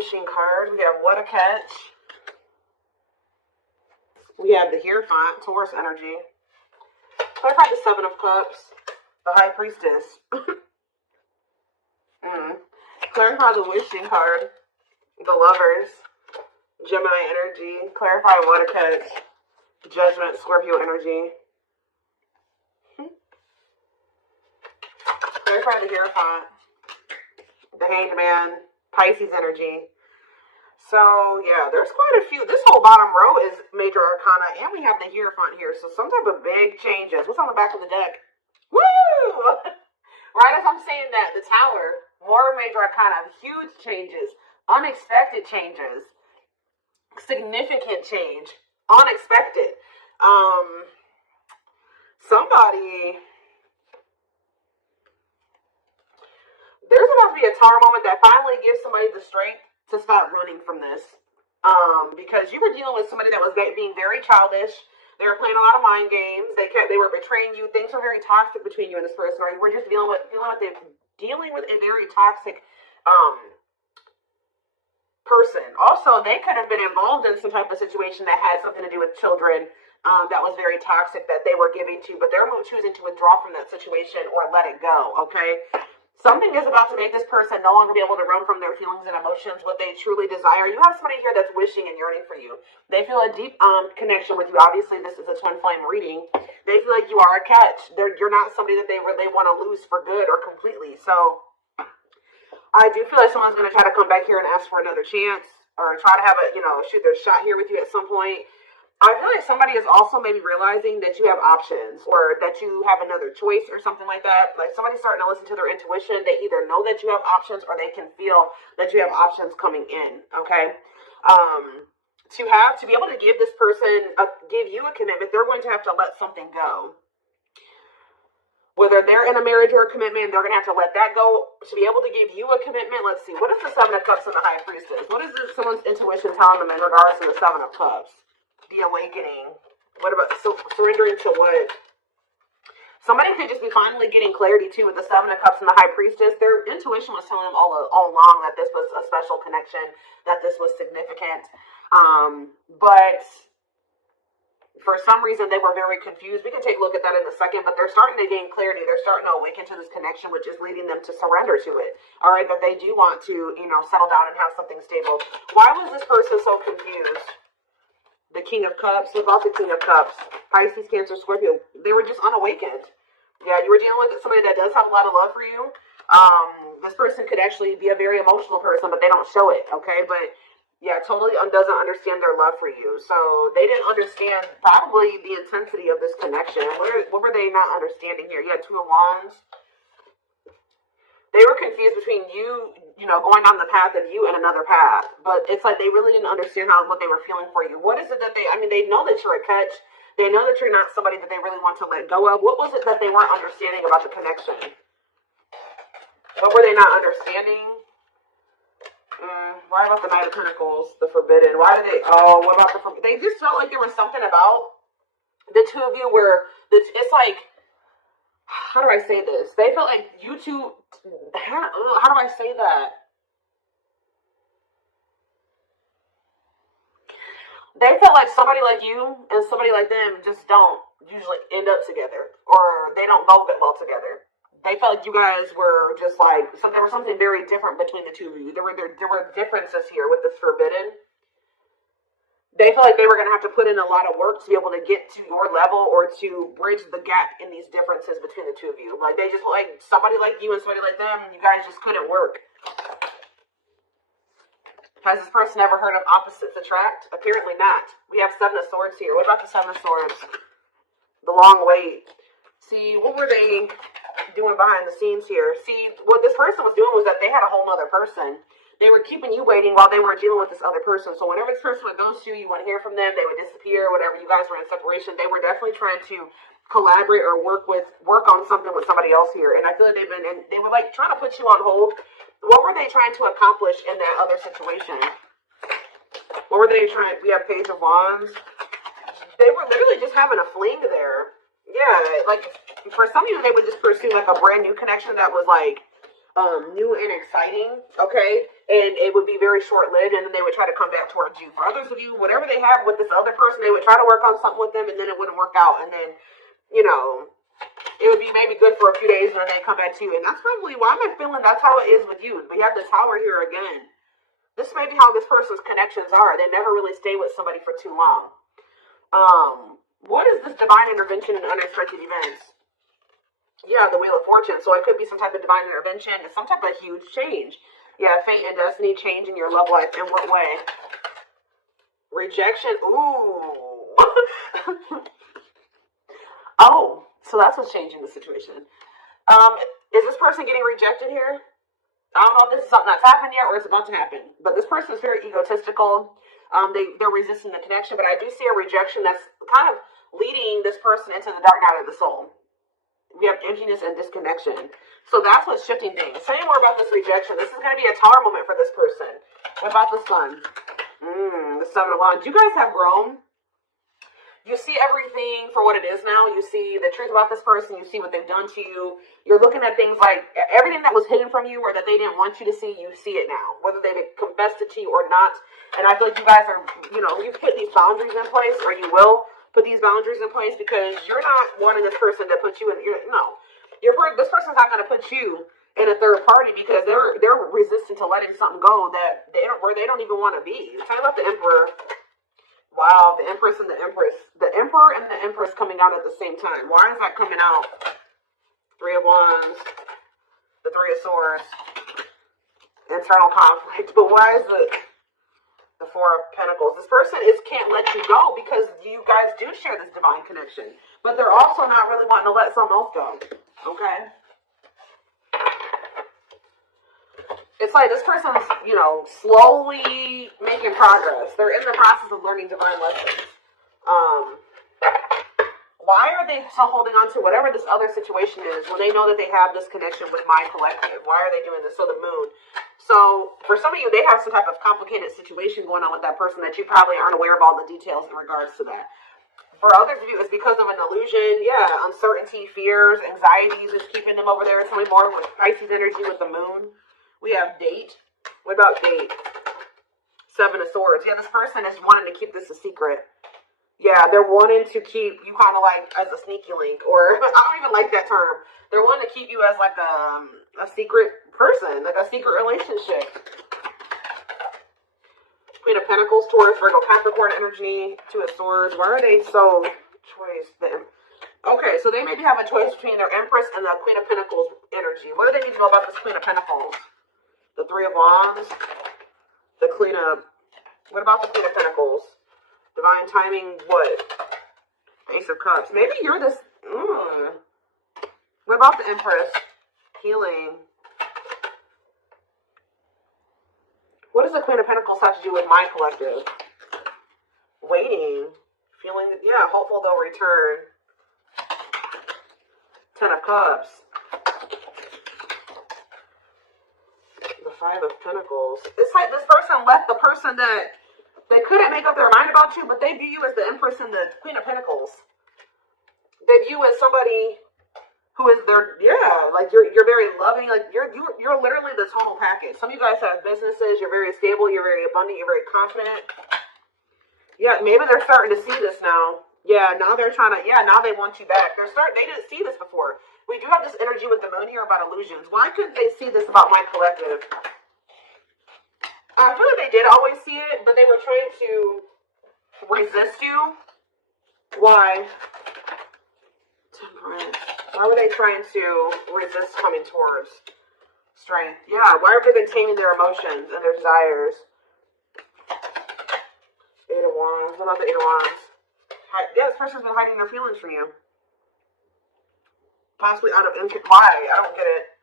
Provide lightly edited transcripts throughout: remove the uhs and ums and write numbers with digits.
wishing card. We have What a Catch. We have the Hierophant, Taurus energy. Clarify the Seven of Cups, the High Priestess. Clarify the Wishing card, the Lovers, Gemini energy. Clarify What a Catch, Judgment, Scorpio energy. Clarify the Hierophant, the Hanged Man, Pisces energy. So, yeah, there's quite a few. This whole bottom row is major arcana, and we have the Hierophant here. So, some type of big changes. What's on the back of the deck? Woo! Right as I'm saying that, the Tower, more major arcana, huge changes, unexpected changes, significant change, unexpected. There's about to be a Tower moment that finally gives somebody the strength to stop running from this. Because you were dealing with somebody that was being very childish. They were playing a lot of mind games. They were betraying you. Things were very toxic between you and this person, or you were just dealing with a very toxic person. Also, they could have been involved in some type of situation that had something to do with children that was very toxic that they were giving to, but they're choosing to withdraw from that situation or let it go. Okay. Something is about to make this person no longer be able to run from their feelings and emotions, what they truly desire. You have somebody here that's wishing and yearning for you. They feel a deep connection with you. Obviously, this is a twin flame reading. They feel like you are a catch. You're not somebody that they really want to lose for good or completely. So I do feel like someone's going to try to come back here and ask for another chance or try to have shoot their shot here with you at some point. I feel like somebody is also maybe realizing that you have options or that you have another choice or something like that. Like somebody's starting to listen to their intuition. They either know that you have options or they can feel that you have options coming in. Okay. To be able to give this person, give you a commitment, they're going to have to let something go. Whether they're in a marriage or a commitment, they're going to have to let that go to be able to give you a commitment. Let's see. What is the Seven of Cups and the High Priestess? What is someone's intuition telling them in regards to the Seven of Cups? The awakening. What about surrendering to what? Somebody could just be finally getting clarity too with the Seven of Cups and the High Priestess. Their intuition was telling them all along that this was a special connection, that this was significant. But for some reason they were very confused. We can take a look at that in a second, but they're starting to gain clarity. They're starting to awaken to this connection, which is leading them to surrender to it. All right, that they do want to, settle down and have something stable. Why was this person so confused? The King of Cups, without the King of Cups, Pisces, Cancer, Scorpio, they were just unawakened. Yeah, you were dealing with somebody that does have a lot of love for you. This person could actually be a very emotional person, but they don't show it, okay? But, yeah, totally doesn't understand their love for you. So they didn't understand probably the intensity of this connection. What were they not understanding here? You had Two of Wands. They were confused between you, going on the path of you and another path. But it's like they really didn't understand what they were feeling for you. What is it that they know that you're a catch. They know that you're not somebody that they really want to let go of. What was it that they weren't understanding about the connection? What were they not understanding? Why about the Knight of Pentacles, the Forbidden? What about the Forbidden? They just felt like there was something about the two of you where it's like, how do I say this? They felt like you two, how do I say that? They felt like somebody like you and somebody like them just don't usually end up together, or they don't go well together. They felt like you guys were just like, there was something very different between the two of you. There were differences here with this Forbidden. They felt like they were going to have to put in a lot of work to be able to get to your level or to bridge the gap in these differences between the two of you. Like, they just, like, somebody like you and somebody like them, you guys just couldn't work. Has this person ever heard of opposites attract? Apparently not. We have Seven of Swords here. What about the Seven of Swords? The long wait. See, what were they doing behind the scenes here? See, what this person was doing was that they had a whole other person. They were keeping you waiting while they were dealing with this other person. So whenever this person would go to you wouldn't hear from them, they would disappear, whatever. You guys were in separation. They were definitely trying to collaborate or work on something with somebody else here. And I feel like they were like trying to put you on hold. What were they trying to accomplish in that other situation? What were they trying? We have Page of Wands. They were literally just having a fling there. Yeah, like for some of you, they would just pursue like a brand new connection that was like new and exciting, okay? And it would be very short-lived, and then they would try to come back towards you. For others of you, whatever they have with this other person, they would try to work on something with them, and then it wouldn't work out. And then, you know, it would be maybe good for a few days, and then they come back to you. And that's probably why I'm feeling that's how it is with you. We have the Tower here again. This may be how this person's connections are. They never really stay with somebody for too long. What is this divine intervention in unexpected events? Yeah, the Wheel of Fortune. So it could be some type of divine intervention. It's some type of huge change. Yeah, fate and destiny change in your love life. In what way? Rejection. Ooh. Oh, so that's what's changing the situation. Is this person getting rejected here? I don't know if this is something that's happened yet or it's about to happen. But this person is very egotistical. They're resisting the connection. But I do see a rejection that's kind of leading this person into the dark night of the soul. We have emptiness and disconnection. So that's what's shifting things. Say more about this rejection. This is going to be a Tower moment for this person. What about the Sun? The Seven of Wands. You guys have grown. You see everything for what it is now. You see the truth about this person. You see what they've done to you. You're looking at things like everything that was hidden from you or that they didn't want you to see, you see it now. Whether they've confessed it to you or not. And I feel like you guys are, you've put these boundaries in place, or you will put these boundaries in place, because you're not wanting this person to put you in. This person's not going to put you in a third party because they're resistant to letting something go that they don't even want to be. Talking about the Emperor. Wow, the Empress and the Empress. The Emperor and the Empress coming out at the same time. Why is that coming out? Three of Wands, the Three of Swords, internal conflict. But why is it the Four of Pentacles? This person can't let you go because you guys do share this divine connection. But they're also not really wanting to let something else go. Okay? It's like this person's, slowly making progress. They're in the process of learning divine lessons. Why are they still holding on to whatever this other situation is when they know that they have this connection with my collective? Why are they doing this? So the Moon. So for some of you, they have some type of complicated situation going on with that person that you probably aren't aware of all the details in regards to that. For others of you, it's because of an illusion. Yeah, uncertainty, fears, anxieties is keeping them over there. Tell me more with Pisces energy with the Moon. We have Date. What about Date? Seven of Swords. Yeah, this person is wanting to keep this a secret. Yeah, they're wanting to keep you kind of like as a sneaky link, or I don't even like that term. They're wanting to keep you as like a secret person, like a secret relationship. Queen of Pentacles, Taurus, Virgo, Capricorn energy, Two of Swords. Why are they so choice? Okay, so they maybe have a choice between their Empress and the Queen of Pentacles energy. What do they need to know about this Queen of Pentacles? The Three of Wands, the Queen of... What about the Queen of Pentacles? Divine timing, what? Ace of Cups. Maybe you're this... What about the Empress? Healing. What does the Queen of Pentacles have to do with my collective? Waiting. Feeling, hopeful they'll return. Ten of Cups. The Five of Pentacles. It's like this person left the person that they couldn't make up their mind about you, but they view you as the Empress and the Queen of Pentacles. They view you as somebody who is their, like you're very loving, like you're literally the total package. Some of you guys have businesses, you're very stable, you're very abundant, you're very confident. Yeah, maybe they're starting to see this now. Yeah, now they're trying to, now they want you back. They didn't see this before. We do have this energy with the Moon here about illusions. Why couldn't they see this about my collective? I feel like they did always see it, but they were trying to resist you. Why? Temperance. Why were they trying to resist coming towards strength? Yeah, why have they been taming their emotions and their desires? Eight of Wands. What about the Eight of Wands? This person's been hiding their feelings from you. Possibly out of interest. Why? I don't get it.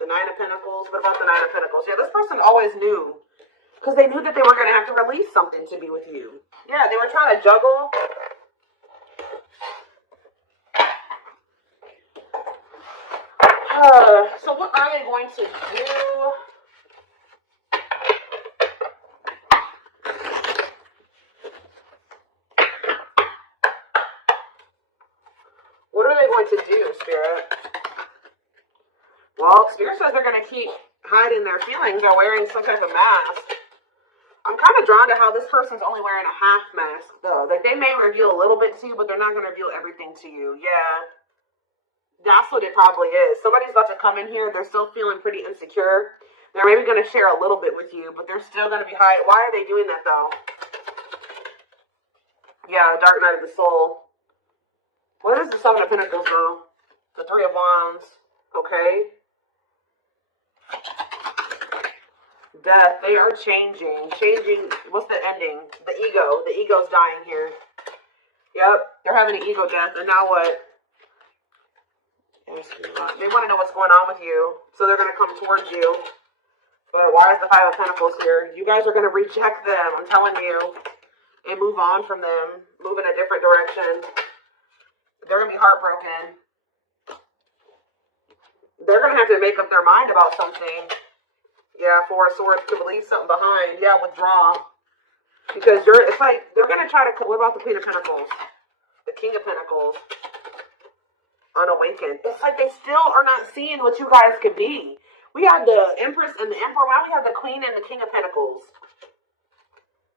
The Nine of Pentacles. What about the Nine of Pentacles? Yeah, this person always knew. Because they knew that they were going to have to release something to be with you. Yeah, they were trying to juggle. So what are they going to do? What are they going to do, Spirit? Well, Spirit says they're going to keep hiding their feelings or wearing some type of mask. I'm kind of drawn to how this person's only wearing a half mask, though. Like, they may reveal a little bit to you, but they're not going to reveal everything to you. Yeah. That's what it probably is. Somebody's about to come in here. They're still feeling pretty insecure. They're maybe going to share a little bit with you, but they're still going to be hiding. Why are they doing that, though? Yeah, Dark Night of the Soul. What is the Seven of Pentacles, though? The Three of Wands. Okay. Death. They are changing. Changing. What's the ending? The ego. The ego's dying here. Yep. They're having an ego death. And now what? They want to know what's going on with you. So they're going to come towards you. But why is the Five of Pentacles here? You guys are going to reject them. I'm telling you. And move on from them. Move in a different direction. They're going to be heartbroken. They're going to have to make up their mind about something. Yeah, Four of Swords could leave something behind. Yeah, withdraw. Because it's like, they're going to try to, what about the Queen of Pentacles? The King of Pentacles. Unawakened. It's like they still are not seeing what you guys could be. We have the Empress and the Emperor. Now we have the Queen and the King of Pentacles.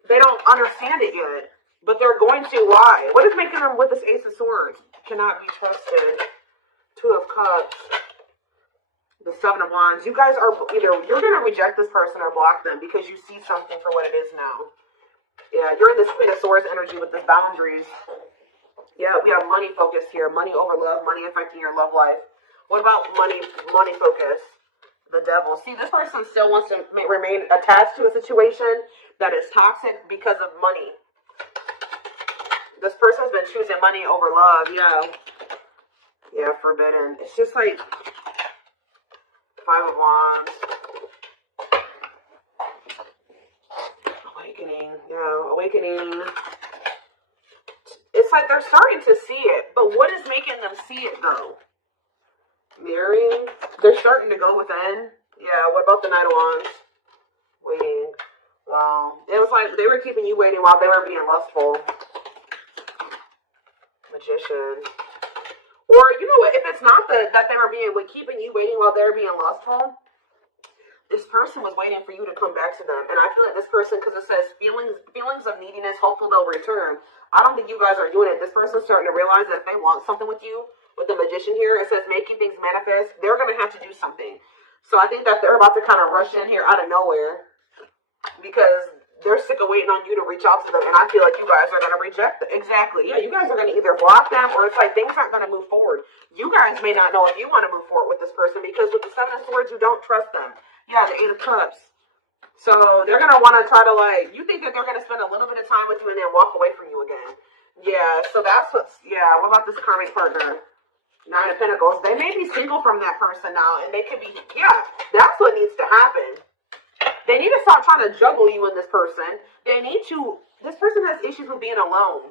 They don't understand it yet. But they're going to. Why? What is making them with this Ace of Swords? Cannot be trusted. Two of Cups. The Seven of Wands. You guys are either, you're going to reject this person or block them because you see something for what it is now. Yeah, you're in this Queen of Swords energy with this boundaries. Yeah, we have money focus here. Money over love. Money affecting your love life. What about money focus? The Devil. See, this person still wants to remain attached to a situation that is toxic because of money. This person's been choosing money over love. Yeah. Yeah, forbidden. It's just like Five of Wands. Awakening. Yeah, awakening. It's like they're starting to see it. But what is making them see it, though? Marrying. They're starting to go within. Yeah, what about the Knight of Wands? Waiting. Wow. It was like they were keeping you waiting while they were being lustful. Magician. Or, you know what, if it's not that they were keeping you waiting while they were being lustful, this person was waiting for you to come back to them. And I feel like this person, because it says feelings of neediness, hopeful they'll return. I don't think you guys are doing it. This person's starting to realize that if they want something with you, with the Magician here, it says making things manifest, they're going to have to do something. So I think that they're about to kind of rush in here out of nowhere because they're sick of waiting on you to reach out to them. And I feel like you guys are going to reject them. Exactly. Yeah, you guys are going to either block them or it's like things aren't going to move forward. You guys may not know if you want to move forward with this person because with the Seven of Swords, you don't trust them. Yeah, the Eight of Cups. So they're going to want to try to you think that they're going to spend a little bit of time with you and then walk away from you again. Yeah, so that's what about this karmic partner? Nine of Pentacles. They may be single from that person now and they could be, that's what needs to happen. They need to stop trying to juggle you and this person. This person has issues with being alone.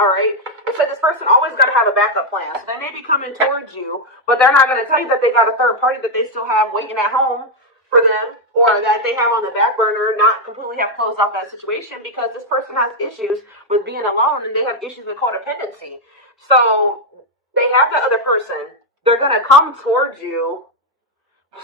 Alright? So this person always got to have a backup plan. So they may be coming towards you, but they're not going to tell you that they got a third party that they still have waiting at home for them, or that they have on the back burner, not completely have closed off that situation because this person has issues with being alone and they have issues with codependency. So they have that other person. They're going to come towards you.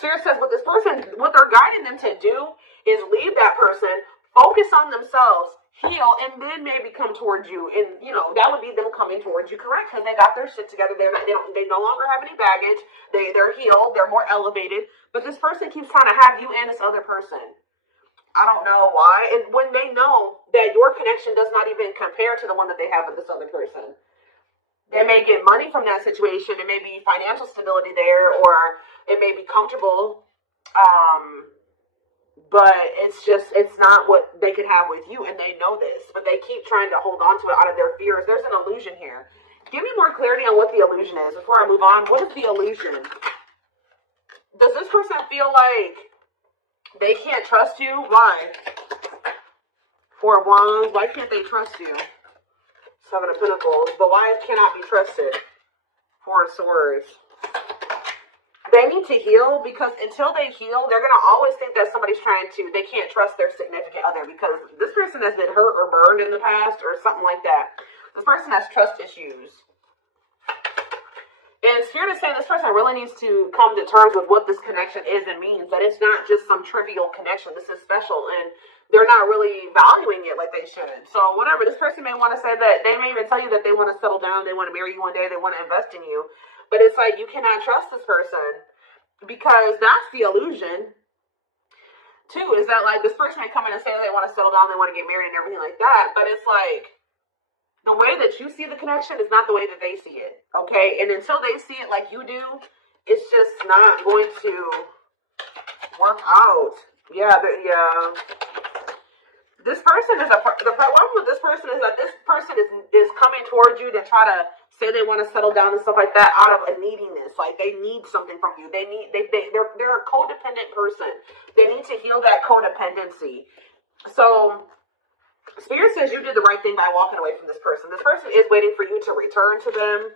Spirit says what this person, what they're guiding them to do is leave that person, focus on themselves, heal, and then maybe come towards you. And, that would be them coming towards you, correct? Because they got their shit together. They no longer have any baggage. They're healed. They're more elevated. But this person keeps trying to have you and this other person. I don't know why. And when they know that your connection does not even compare to the one that they have with this other person. They may get money from that situation. It may be financial stability there, or it may be comfortable. But it's not what they could have with you, and they know this. But they keep trying to hold on to it out of their fears. There's an illusion here. Give me more clarity on what the illusion is before I move on. What is the illusion? Does this person feel like they can't trust you? Why? Four of Wands. Why can't they trust you? Seven of Pentacles. But why cannot be trusted? Four of Swords. They need to heal because until they heal, they're going to always think that somebody's they can't trust their significant other because this person has been hurt or burned in the past or something like that. This person has trust issues. And Spirit is saying this person really needs to come to terms with what this connection is and means. That it's not just some trivial connection. This is special, and they're not really valuing it like they should. So whatever, this person may want to say that, they may even tell you that they want to settle down, they want to marry you one day, they want to invest in you. But it's like, you cannot trust this person, because that's the illusion. Too, is that like, this person may come in and say they want to settle down, they want to get married and everything like that. But it's like, the way that you see the connection is not the way that they see it, okay? And until they see it like you do, it's just not going to work out. Yeah. This person is the problem with this person is that this person is coming towards you to try to say they want to settle down and stuff like that out of a neediness. Like, they need something from you. They're a codependent person. They need to heal that codependency. So Spirit says you did the right thing by walking away from this person. This person is waiting for you to return to them.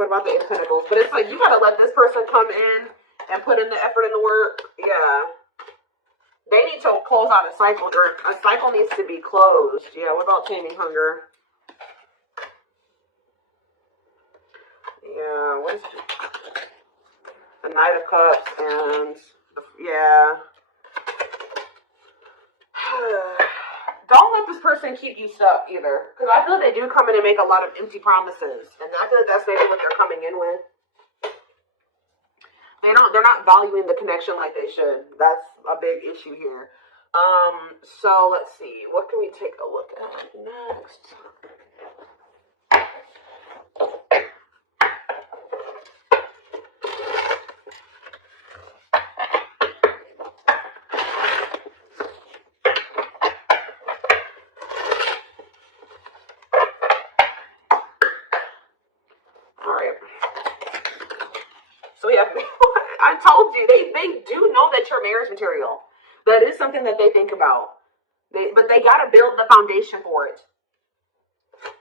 What about the Eight of Pentacles? But it's like, you got to let this person come in and put in the effort and the work. Yeah. They need to close out a cycle, or a cycle needs to be closed. Yeah, what about taming hunger? Yeah, what is the Knight of Cups and yeah. Don't let this person keep you stuck either, because I feel like they do come in and make a lot of empty promises, and I feel like that's maybe what they're coming in with. They're not valuing the connection like they should. That's a big issue here. So let's see, what can we take a look at next? So yeah, I told you, they do know that you're marriage material. That is something that they think about. But they got to build the foundation for it.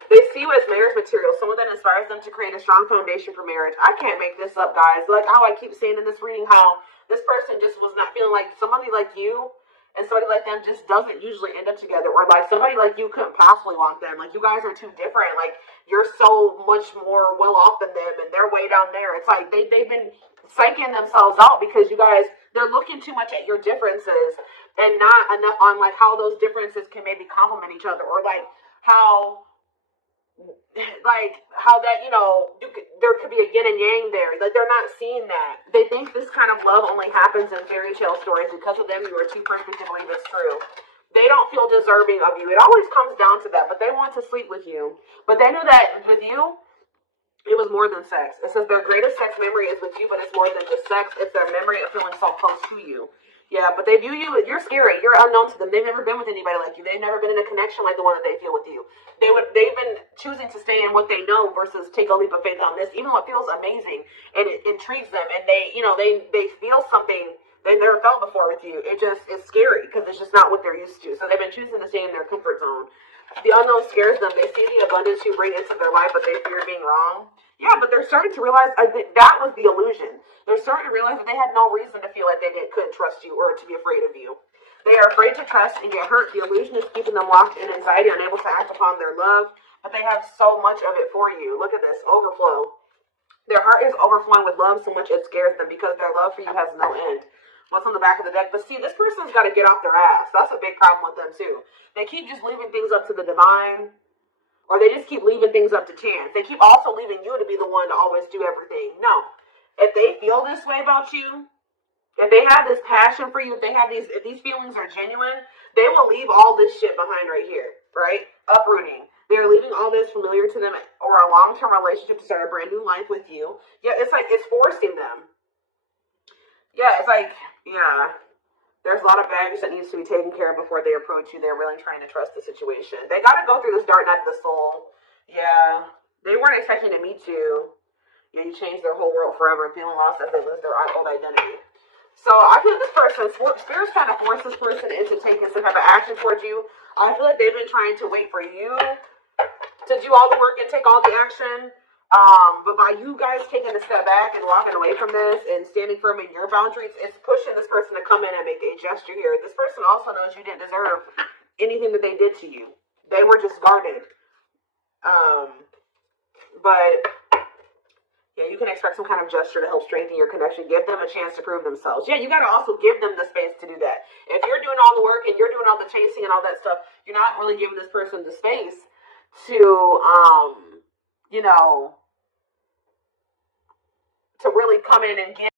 They see you as marriage material, someone that inspires them to create a strong foundation for marriage. I can't make this up, guys. Like how I keep saying in this reading, how this person just was not feeling like somebody like you and somebody like them just doesn't usually end up together. Or like somebody like you couldn't possibly want them. Like, you guys are too different. Like, you're so much more well off than them, and they're way down there. It's like they've been psyching themselves out because you guys, they're looking too much at your differences and not enough on like how those differences can maybe complement each other, or like how that, you know, there could be a yin and yang there. Like, they're not seeing that. They think this kind of love only happens in fairy tale stories. Because of them, you are too perfect to believe it's true. They don't feel deserving of you. It always comes down to that, but they want to sleep with you. But they knew that with you, it was more than sex. It says their greatest sex memory is with you, but it's more than just sex. It's their memory of feeling so close to you. Yeah, but they view you, you're scary. You're unknown to them. They've never been with anybody like you. They've never been in a connection like the one that they feel with you. They've been choosing to stay in what they know versus take a leap of faith on this, even though it feels amazing and it intrigues them, and they feel something they never felt before with you. It's scary because it's just not what they're used to. So they've been choosing to stay in their comfort zone. The unknown scares them. They see the abundance you bring into their life, but they fear being wrong. Yeah, but they're starting to realize that was the illusion. They're starting to realize that they had no reason to feel like they couldn't trust you or to be afraid of you. They are afraid to trust and get hurt. The illusion is keeping them locked in anxiety, unable to act upon their love. But they have so much of it for you. Look at this, overflow. Their heart is overflowing with love so much it scares them because their love for you has no end. What's on the back of the deck? But see, this person's got to get off their ass. That's a big problem with them too. They keep just leaving things up to the divine, or they just keep leaving things up to chance. They keep also leaving you to be the one to always do everything. No. If they feel this way about you, if they have this passion for you, if these feelings are genuine, they will leave all this shit behind right here, right? Uprooting. They're leaving all this familiar to them or a long-term relationship to start a brand new life with you. Yeah, it's like it's forcing them. Yeah, it's like, yeah. There's a lot of baggage that needs to be taken care of before they approach you. They're really trying to trust the situation. They got to go through this dark night of the soul. Yeah. They weren't expecting to meet you. Yeah, you changed their whole world forever and feeling lost as they lose their old identity. So I feel this person, Spirit's trying to force this person into taking some type of action towards you. I feel like they've been trying to wait for you to do all the work and take all the action. But by you guys taking a step back and walking away from this and standing firm in your boundaries, it's pushing this person to come in and make a gesture here. This person also knows you didn't deserve anything that they did to you. They were just guarded. But Yeah, you can expect some kind of gesture to help strengthen your connection. Give them a chance to prove themselves. Yeah, you got to also give them the space to do that. If you're doing all the work and you're doing all the chasing and all that stuff, you're not really giving this person the space to, you know, to really come in and get